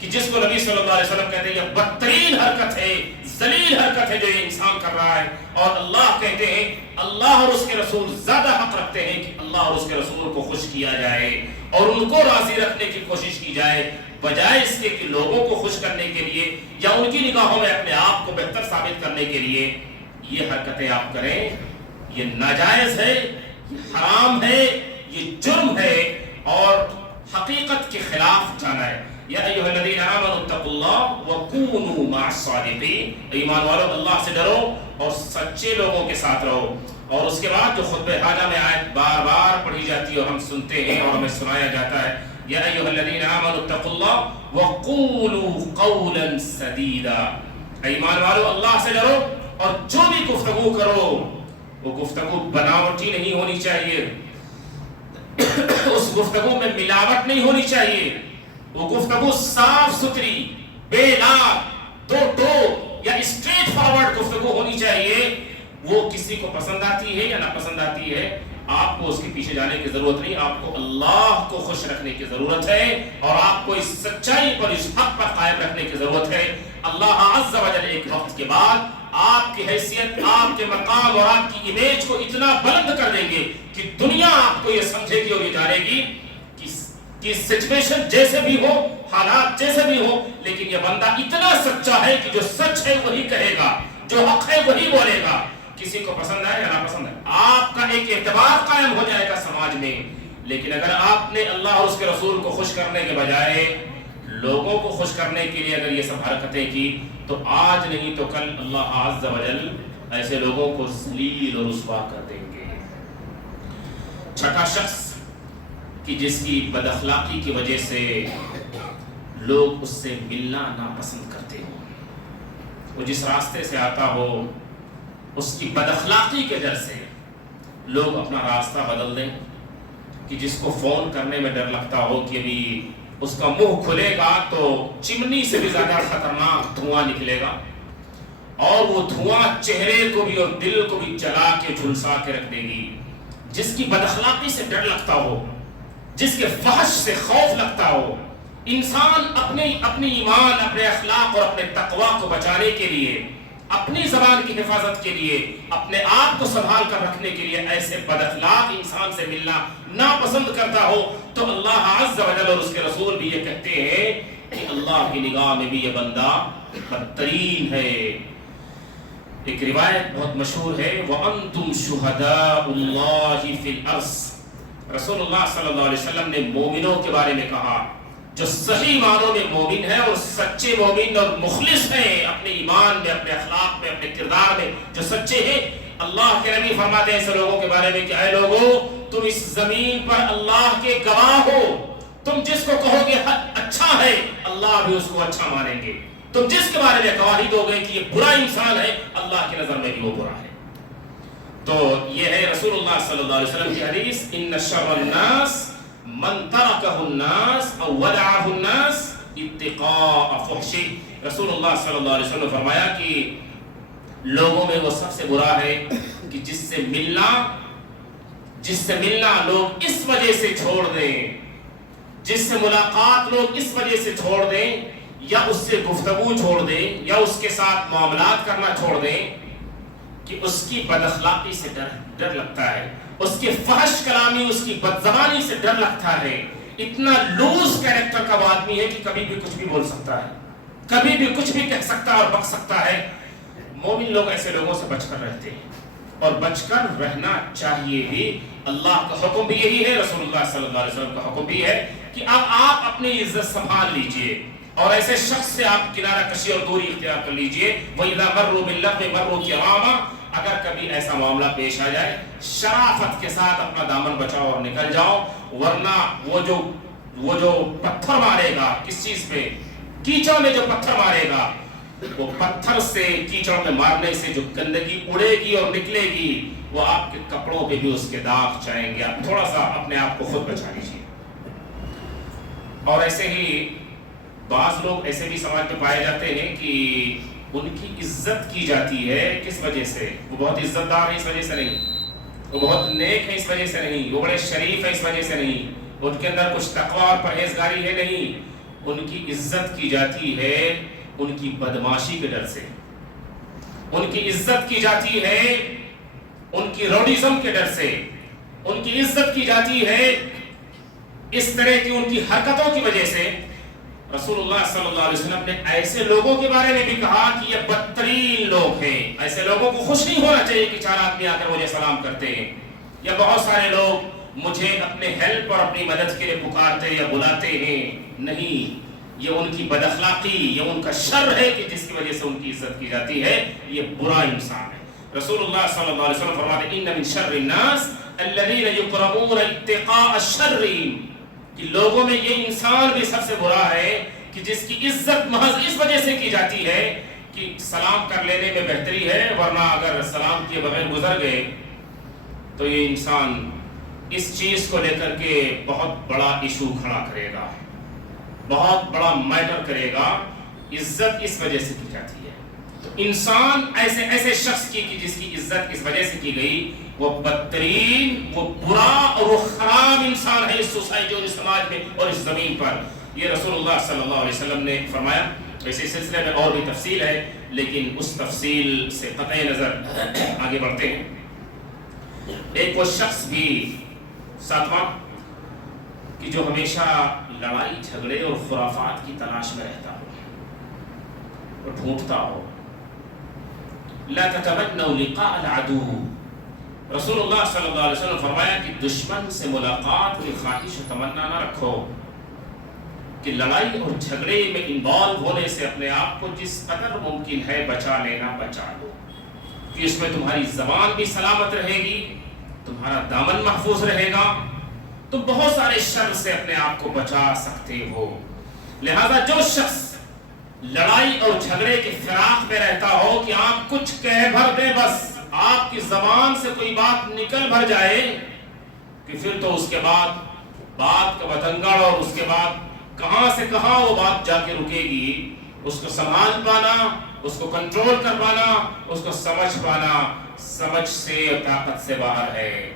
کہ جس کو نبی صلی اللہ علیہ وسلم کہتے ہیں یہ بدترین حرکت ہے، ذلیل حرکت ہے جو یہ انسان کر رہا ہے، اور اللہ کہتے ہیں اللہ اور اس کے رسول زیادہ حق رکھتے ہیں کہ اللہ اور اس کے رسول کو خوش کیا جائے اور ان کو راضی رکھنے کی کوشش کی جائے، بجائے اس کے کہ لوگوں کو خوش کرنے کے لیے یا ان کی نگاہوں میں اپنے آپ کو بہتر ثابت کرنے کے لیے یہ حرکتیں آپ کریں۔ یہ ناجائز ہے، یہ حرام ہے، یہ جرم ہے اور حقیقت کے خلاف جانا ہے۔ یا ایھا الذین آمنوا اتقوا اللہ وکونوا مع الصادقین، ایمان والو اللہ سے ڈرو اور سچے لوگوں کے ساتھ رہو۔ اور اس کے بعد جو خطبہ حاجہ میں آیت بار بار پڑھی جاتی ہے اور ہم سنتے ہیں اور ہمیں سنایا جاتا ہے، یا ایھا الذین آمنوا اتقوا اللہ وقولوا قولا سدیدا، ایمان والو اللہ سے ڈرو اور جو بھی گفتگو کرو وہ گفتگو بناوٹی نہیں ہونی چاہیے، اس گفتگو میں ملاوٹ نہیں ہونی چاہیے، وہ گفتگو صاف ستھری، بے داغ، دو ٹوک یا اسٹریٹ فارورڈ گفتگو ہونی چاہیے۔ وہ کسی کو پسند آتی ہے یا ناپسند آتی ہے، آپ کو اس کے پیچھے جانے کی ضرورت نہیں، آپ کو اللہ کو خوش رکھنے کی ضرورت ہے اور آپ کو اس سچائی پر، اس حق پر قائم رکھنے کی ضرورت ہے۔ اللہ عز و جل ایک وقت کے بعد آپ کی حیثیت، آپ کے مقام اور آپ کی امیج کو اتنا بلند کر دیں گے کہ دنیا آپ کو یہ سمجھے گی اور یہ جانے گی کہ سچویشن جیسے بھی ہو، حالات جیسے بھی ہو، لیکن یہ بندہ اتنا سچا ہے کہ جو سچ ہے وہی کہے گا، جو حق ہے وہی بولے گا، کسی کو پسند آئے یا ناپسند ہے۔ آپ کا ایک اعتبار قائم ہو جائے گا سماج میں۔ لیکن اگر آپ نے اللہ اور اس کے رسول کو خوش کرنے کے بجائے لوگوں کو خوش کرنے کے لیے اگر یہ سب حرکتیں کی تو آج نہیں تو کل اللہ عز و جل ایسے لوگوں کو ذلیل اور رسوا کر دیں گے۔ چھٹا شخص کہ جس کی بد اخلاقی کی وجہ سے لوگ اس سے ملنا ناپسند کرتے ہوں، وہ جس راستے سے آتا ہو اس کی بد اخلاقی کے ڈر سے لوگ اپنا راستہ بدل دیں، کہ جس کو فون کرنے میں ڈر لگتا ہو کہ ابھی اس کا منہ کھلے گا تو چمنی سے بھی زیادہ خطرناک دھواں نکلے گا، اور وہ دھواں چہرے کو بھی اور دل کو بھی جلا کے جھلسا کے رکھ دے گی۔ جس کی بد اخلاقی سے ڈر لگتا ہو، جس کے فحش سے خوف لگتا ہو، انسان اپنی ایمان، اپنے اخلاق اور اپنے تقوی کو بچانے کے لیے، اپنی زبان کی حفاظت کے لیے، اپنے آپ کو سنبھال کر رکھنے کے لیے ایسے بد اخلاق انسان سے ملنا ناپسند کرتا ہو تو اللہ عز و جل اور اس کے رسول بھی یہ کہتے ہیں کہ اللہ کی نگاہ میں بھی یہ بندہ بدترین ہے۔ ایک روایت بہت مشہور ہے، وَأَنْتُمْ شُهَدَاءُ اللَّهِ فِي الْأَرْضِ، رسول اللہ صلی اللہ علیہ وسلم نے مومنوں کے بارے میں کہا جو صحیح معنوں میں مومن ہے اور سچے مومن اور مخلص ہیں اپنے ایمان میں، اپنے اخلاق میں، اپنے کردار میں، جو سچے ہیں، اللہ کے نبی فرماتے ہیں ایسے لوگوں کے بارے میں کہ اے لوگوں تم اس زمین پر اللہ کے گواہ ہو، تم جس کو کہو گے اچھا ہے اللہ بھی اس کو اچھا مانیں گے. تم جس کے بارے میں گواہی دو گے کہ یہ برا انسان ہے اللہ کی نظر میں بھی وہ برا ہے. تو یہ ہے رسول اللہ صلی اللہ علیہ وسلم کی حدیث ان شر الناس من ترکہ الناس او ودعہ الناس اتقاء فحشہ. رسول اللہ صلی اللہ علیہ وسلم نے فرمایا کہ لوگوں میں وہ سب سے برا ہے کہ جس سے ملنا لوگ اس وجہ سے چھوڑ دیں, جس سے ملاقات لوگ اس وجہ سے چھوڑ دیں, یا اس سے گفتگو چھوڑ دیں, یا اس کے ساتھ معاملات کرنا چھوڑ دیں کہ اس کی بد اخلاقی سے ڈر لگتا ہے, اس کے فحش کلامی, اس کی بدزبانی سے ڈر لگتا ہے. اتنا لوز کیریکٹر کا وہ آدمی ہے کہ کبھی بھی کچھ بھی بول سکتا ہے, کبھی بھی کچھ بھی کہہ سکتا ہے اور بک سکتا ہے. مومن لوگ ایسے لوگوں سے بچ کر رہتے ہیں اور بچ کر رہنا چاہیے بھی. اللہ کا حکم بھی یہی ہے, رسول اللہ صلی اللہ علیہ وسلم کا حکم بھی ہے کہ اب آپ اپنی عزت سنبھال لیجئے اور ایسے شخص سے آپ کنارہ کشی اور دوری اختیار کر لیجئے. وَإِذَا مَرُّوا بِاللَّغْوِ مَرُّوا كِرَامًا. اگر کبھی ایسا معاملہ پیش آ جائے شرافت کے ساتھ اپنا دامن بچاؤ اور نکل جاؤ, ورنہ وہ جو پتھر مارے گا, کس چیز پہ, کیچڑ میں جو پتھر مارے گا, وہ پتھر سے کیچڑ میں مارنے سے جو گندگی اڑے گی اور نکلے گی وہ آپ کے کپڑوں پہ بھی اس کے داغ چاہیں گے. آپ تھوڑا سا اپنے آپ کو خود بچا لیجیے. اور ایسے ہی بعض لوگ ایسے بھی سماج میں پائے جاتے ہیں کہ ان کی عزت کی جاتی ہے. کس وجہ سے؟ وہ بہت عزت دار ہے اس وجہ سے نہیں, وہ بہت نیک ہے اس وجہ سے نہیں, وہ بڑے شریف ہے اس وجہ سے نہیں, ان کے اندر کچھ تقویٰ اور پرہیزگاری ہے نہیں. ان کی عزت کی جاتی ہے ان کی بدماشی کے ڈر سے, ان کی عزت کی جاتی ہے ان کی روڈیزم کے ڈر سے, ان کی عزت کی جاتی ہے اس طرح کی ان کی حرکتوں کی وجہ سے. رسول اللہ صلی اللہ علیہ وسلم نے ایسے لوگوں کے بارے میں بھی کہا کہ یہ بدترین لوگ ہیں. ایسے لوگوں کو خوش نہیں ہونا چاہیے کہ 4 آدمی آ کر مجھے سلام کرتے ہیں, یا بہت سارے لوگ مجھے اپنے ہیلپ اور اپنی مدد کے لیے پکارتے یا بلاتے ہیں. نہیں, یہ ان کی بد اخلاقی, یہ ان کا شر ہے کہ جس کی وجہ سے ان کی عزت کی جاتی ہے. یہ برا انسان ہے. رسول اللہ صلی اللہ علیہ وسلم فرماتے ہیں ان من شر الناس الذين يقربون اتقاء الشر, کہ لوگوں میں یہ انسان بھی سب سے برا ہے کہ جس کی عزت محض اس وجہ سے کی جاتی ہے کہ سلام کر لینے میں بہتری ہے, ورنہ اگر سلام کیے بغیر گزر گئے تو یہ انسان اس چیز کو لے کر کے بہت بڑا ایشو کھڑا کرے گا, بہت بڑا میٹر کرے گا. عزت اس وجہ سے کی جاتی ہے. تو انسان ایسے شخص کی کہ جس کی عزت اس وجہ سے کی گئی, وہ بدترین, وہ برا اور وہ خراب انسان ہے اس سوسائٹی اور اس سماج میں اور اس زمین پر. یہ رسول اللہ صلی اللہ علیہ وسلم نے فرمایا. ایسے سلسلے میں اور بھی تفصیل ہے, لیکن اس تفصیل سے قطع نظر آگے بڑھتے ہیں. ایک وہ شخص بھی ساتواں کہ جو ہمیشہ لڑائی جھگڑے اور خرافات کی تلاش میں رہتا ہو اور ڈھونڈتا ہو. لا تتمنوا لقاء العدو. رسول اللہ صلی اللہ علیہ وسلم فرمایا کہ دشمن سے ملاقات کی خواہش و تمنا نہ رکھو, کہ لڑائی اور جھگڑے میں انوالو ہونے سے اپنے آپ کو جس قدر ممکن ہے بچا لینا بچا لو, کہ اس میں تمہاری زبان بھی سلامت رہے گی, تمہارا دامن محفوظ رہے گا, تم بہت سارے شر سے اپنے آپ کو بچا سکتے ہو. لہذا جو شخص لڑائی اور جھگڑے کے فراق میں رہتا ہو کہ آپ کچھ کہہ بھر دیں, بس آپ کی زبان سے کوئی بات نکل بھر جائے کہ پھر تو اس کے بعد بات کا بتنگڑ اور اس کے بعد کہاں سے کہاں وہ بات جا کے رکے گی, اس کو سنبھال پانا, اس کو کنٹرول کر پانا, اس کو سمجھ پانا سمجھ سے اور طاقت سے باہر ہے.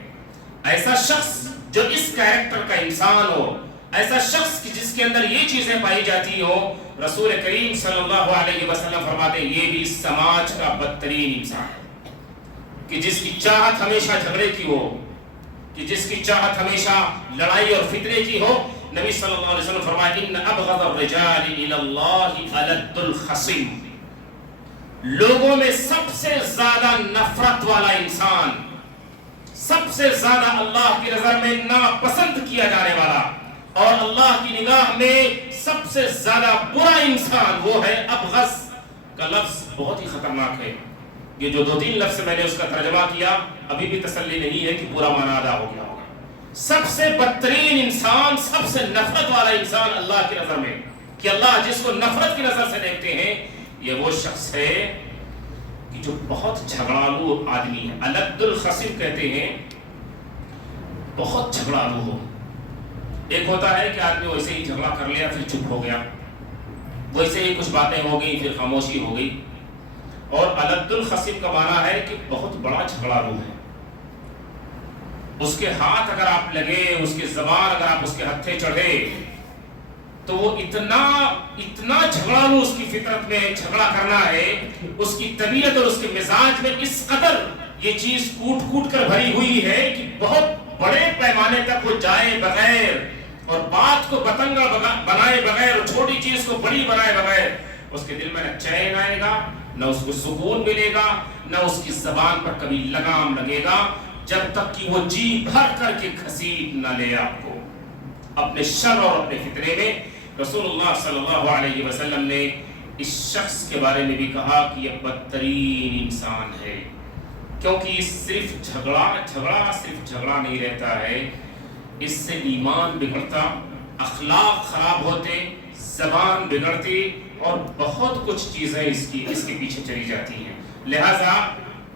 ایسا شخص جو اس کیریکٹر کا انسان ہو, ایسا شخص کی جس کے اندر یہ چیزیں پائی جاتی ہو, رسول کریم صلی اللہ علیہ وسلم فرماتے ہیں یہ بھی سماج کا بدترین انسان ہے, کہ جس کی چاہت ہمیشہ جھگڑے کی ہو, کہ جس کی چاہت ہمیشہ لڑائی اور فتنے کی ہو. نبی صلی اللہ علیہ وسلم فرمایا ان ابغض الرجال الى اللہ الد الخصم. لوگوں میں سب سے زیادہ نفرت والا انسان, سب سے زیادہ اللہ کی نظر میں ناپسند کیا جانے والا اور اللہ کی نگاہ میں سب سے زیادہ برا انسان وہ ہے. ابغض کا لفظ بہت ہی خطرناک ہے. یہ جو 2-3 لفظ میں نے اس کا ترجمہ کیا ابھی بھی تسلی نہیں ہے کہ پورا معنی ادا ہو گیا ہوگا. سب سے بدترین انسان، سب سے نفرت والا انسان اللہ کی نظر میں، کہ اللہ جس کو نفرت کی نظر سے دیکھتے ہیں، یہ وہ شخص ہے کہ جو بہت جھگڑالو آدمی ہے. الد الخصم کہتے ہیں بہت جھگڑالو ہو. ایک ہوتا ہے کہ آدمی ویسے ہی جھگڑا کر لیا پھر چپ ہو گیا، ویسے ہی کچھ باتیں ہو گئی پھر خاموشی ہو گئی. اور الد الخصم کا معنی ہے کہ بہت بڑا جھگڑالو ہے. اس کے ہاتھ اگر آپ لگے، اس کی زبان اگر آپ اس کے ہتھے چڑھے تو وہ اتنا جھگڑالو اس کی فطرت میں جھگڑا کرنا ہے، اس کی طبیعت اور اس کے مزاج میں اس قدر یہ چیز کوٹ کوٹ کر بھری ہوئی ہے کہ بہت بڑے پیمانے تک وہ جائے بغیر اور بات کو بتنگڑ بنائے بغیر اور چھوٹی چیز کو بڑی بنائے بغیر اس کے دل میں نہ چین آئے گا، نہ اس کو سکون ملے گا، نہ اس کی زبان پر کبھی لگام لگے گا، جب تک کہ وہ جی بھر کر کے گھسیٹ نہ لے آپ کو اپنے شر اور اپنے فتنے میں. رسول اللہ صلی اللہ علیہ وسلم نے اس شخص کے بارے میں بھی کہا کہ یہ بدترین انسان ہے، کیونکہ صرف جھگڑا نہیں رہتا ہے، اس سے ایمان بگڑتا، اخلاق خراب ہوتے، زبان بگڑتی اور بہت کچھ چیزیں اس کے پیچھے چلی جاتی ہیں. لہذا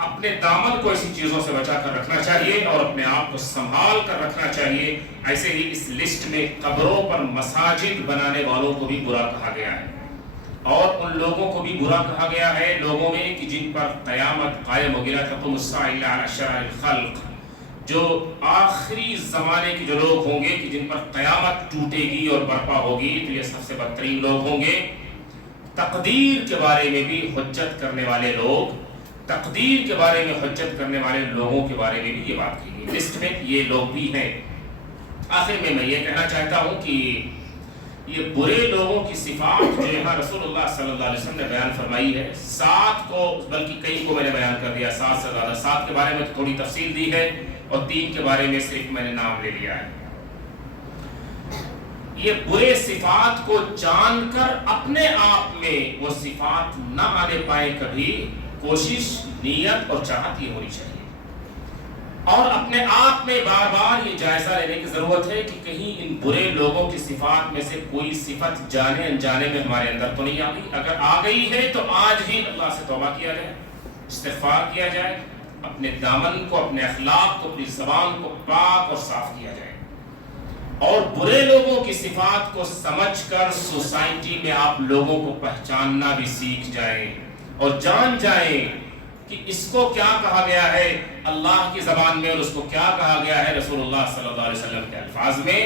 اپنے دامن کو ایسی چیزوں سے بچا کر رکھنا چاہیے اور اپنے آپ کو سنبھال کر رکھنا چاہیے. ایسے ہی اس لسٹ میں قبروں پر مساجد بنانے والوں کو بھی برا کہا گیا ہے، اور ان لوگوں کو بھی برا کہا گیا ہے لوگوں میں کہ جن پر قیامت قائم ہو گیا. تقوم الساعة إلا على شرار الخلق، جو آخری زمانے کے جو لوگ ہوں گے کہ جن پر قیامت ٹوٹے گی اور برپا ہوگی، تو یہ سب سے بدترین لوگ ہوں گے. تقدیر کے بارے میں بھی حجت کرنے والے لوگ، تقدیر کے بارے میں حجت کرنے والے لوگوں کے بارے میں بھی یہ بات کی گئی. لسٹ میں یہ لوگ بھی ہیں. آخر میں یہ کہنا چاہتا ہوں کہ یہ برے لوگوں کی صفات جو یہاں رسول اللہ صلی اللہ علیہ وسلم نے بیان فرمائی ہے، 7 کو بلکہ کئی کو میں نے بیان کر دیا، 7 سے زیادہ. 7 کے بارے میں تھوڑی تفصیل دی ہے اور 3 کے بارے میں صرف میں نے نام لے لیا ہے. یہ برے صفات کو جان کر اپنے آپ میں وہ صفات نہ آنے پائے، کبھی کوشش، نیت اور چاہت یہ ہونی چاہیے. اور اپنے آپ میں بار بار یہ جائزہ لینے کی ضرورت ہے کہ کہیں ان برے لوگوں کی صفات میں سے کوئی صفت جانے انجانے میں ہمارے اندر تو نہیں آ گئی. اگر آ گئی ہے تو آج ہی اللہ سے توبہ کیا جائے، استغفار کیا جائے، اپنے دامن کو، اپنے اخلاق کو، اپنی زبان کو پاک اور صاف کیا جائے. اور برے لوگوں کی صفات کو سمجھ کر سوسائٹی میں آپ لوگوں کو پہچاننا بھی سیکھ جائیں اور جان جائیں کہ اس کو کیا کہا گیا ہے اللہ کی زبان میں اور اس کو کیا کہا گیا ہے رسول اللہ صلی اللہ علیہ وسلم کے الفاظ میں.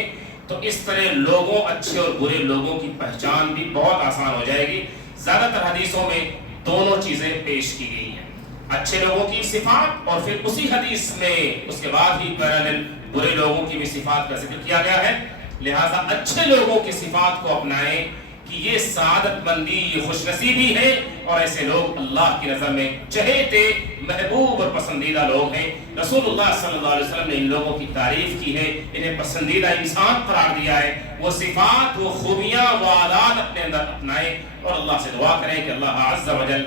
تو اس طرح لوگوں، اچھے اور برے لوگوں کی پہچان بھی بہت آسان ہو جائے گی. زیادہ تر حدیثوں میں دونوں چیزیں پیش کی گئی ہیں، اچھے لوگوں کی صفات اور پھر اسی حدیث میں اس کے بعد ہی پیرالل برے لوگوں کی بھی صفات کا ذکر کیا گیا ہے. لہذا اچھے لوگوں کی صفات کو اپنائیں کہ یہ سعادت مندی، یہ خوش نصیبی ہے، اور ایسے لوگ اللہ کی نظر میں چہیتے، محبوب اور پسندیدہ لوگ ہیں. رسول اللہ صلی اللہ علیہ وسلم نے ان لوگوں کی تعریف کی ہے، انہیں پسندیدہ انسان قرار دیا ہے. وہ صفات، وہ خوبیاں، وہ عادات اپنے اندر اپنائیں اور اللہ سے دعا کریں کہ اللہ عز و جل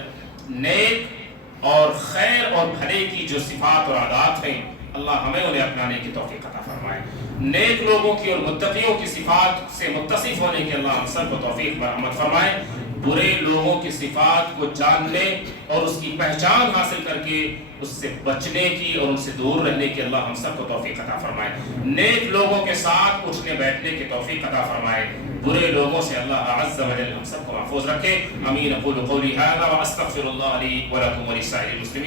نیک اور خیر اور بھلے کی جو صفات اور عادات ہیں اللہ ہمیں انہیں اپنانے کی توفیق عطا فرمائے. نیک لوگوں کی اور متقیوں کی صفات سے متصف ہونے کی اللہ ہم سب کو توفیق برحمت فرمائے. برے لوگوں کی صفات کو جاننے اور اس کی پہچان حاصل کر کے اس سے بچنے کی اور ان سے دور رہنے کی اللہ ہم سب کو توفیق عطا فرمائے. نیک لوگوں کے ساتھ اٹھنے بیٹھنے کی توفیق عطا فرمائے. برے لوگوں سے اللہ عز و جل ہم سب کو محفوظ رکھے. آمین. اقول قولی ھذا واستغفر اللہ لی ولکم ولسائر المسلمین.